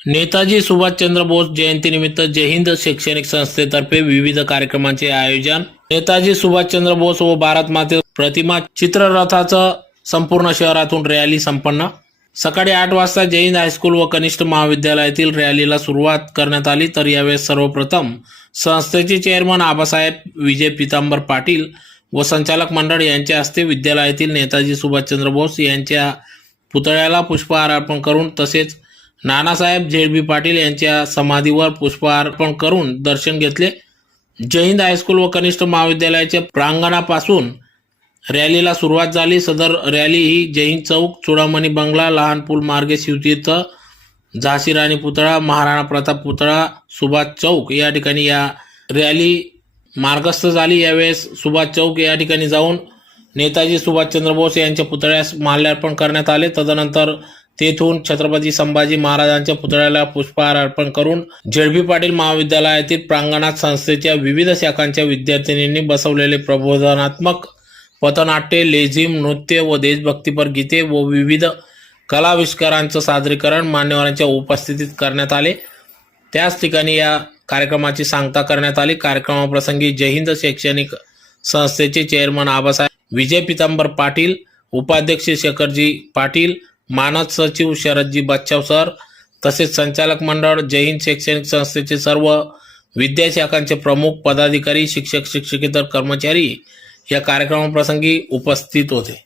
नेताजी सुभाषचंद्र बोस जयंतीनिमित्त जय हिंद शैक्षणिक संस्थेतर्फे विविध कार्यक्रमांचे आयोजन। नेताजी सुभाषचंद्र बोस व भारत माते प्रतिमा चित्ररथाचं संपूर्ण शहरातून रॅली संपन्न। सकाळी 8 वाजता जय हिंद हायस्कूल व कनिष्ठ महाविद्यालयातील रॅलीला सुरुवात करण्यात आली। तर यावेळी सर्वप्रथम संस्थेचे चेअरमन आबासाहेब विजय पितांबर पाटील व संचालक मंडळ यांच्या हस्ते विद्यालयातील नेताजी सुभाषचंद्र बोस यांच्या पुतळ्याला पुष्पहार अर्पण करून तसेच नानासाहेब झेडबी पाटील यांच्या समाधीवर पुष्पहार अर्पण करून दर्शन घेतले। जय हिंद हायस्कूल व कनिष्ठ महाविद्यालयाच्या प्रांगणापासून रॅलीला सुरुवात झाली। सदर रॅली ही जय हिंद चौक, चुडामणी बंगला, लहान पूल मार्गे शिवतीर्थ, झाशी राणी पुतळा, महाराणा प्रताप पुतळा, सुभाष चौक या ठिकाणी या रॅली मार्गस्थ झाली। यावेळेस सुभाष चौक या ठिकाणी जाऊन नेताजी सुभाषचंद्र बोस यांच्या पुतळ्यास माल्यार्पण करण्यात आले। तदनंतर तेथून छत्रपती संभाजी महाराजांच्या पुतळ्याला पुष्पहार अर्पण करून झेडबी पाटील महाविद्यालयातील प्रांगणात संस्थेच्या विविध शाखांच्या विद्यार्थिनींनी बसवलेले प्रबोधनात्मक पथनाट्ये, लेझिम, नृत्य व देशभक्तीपर गीते व विविध कलाविष्कारांचं सादरीकरण मान्यवरांच्या उपस्थितीत करण्यात आले। त्याच ठिकाणी या कार्यक्रमाची सांगता करण्यात आली। कार्यक्रमाप्रसंगी जय हिंद शैक्षणिक संस्थेचे चेअरमन आबासाहेब विजय पितांबर पाटील, उपाध्यक्ष शेखरजी पाटील, मानद सचिव शरदजी बच्चाव सर तसेच संचालक मंडळ, जय हिंद शैक्षणिक संस्थेचे सर्व विद्याशाखांचे प्रमुख पदाधिकारी, शिक्षक, शिक्षकेतर कर्मचारी या कार्यक्रमाप्रसंगी उपस्थित होते।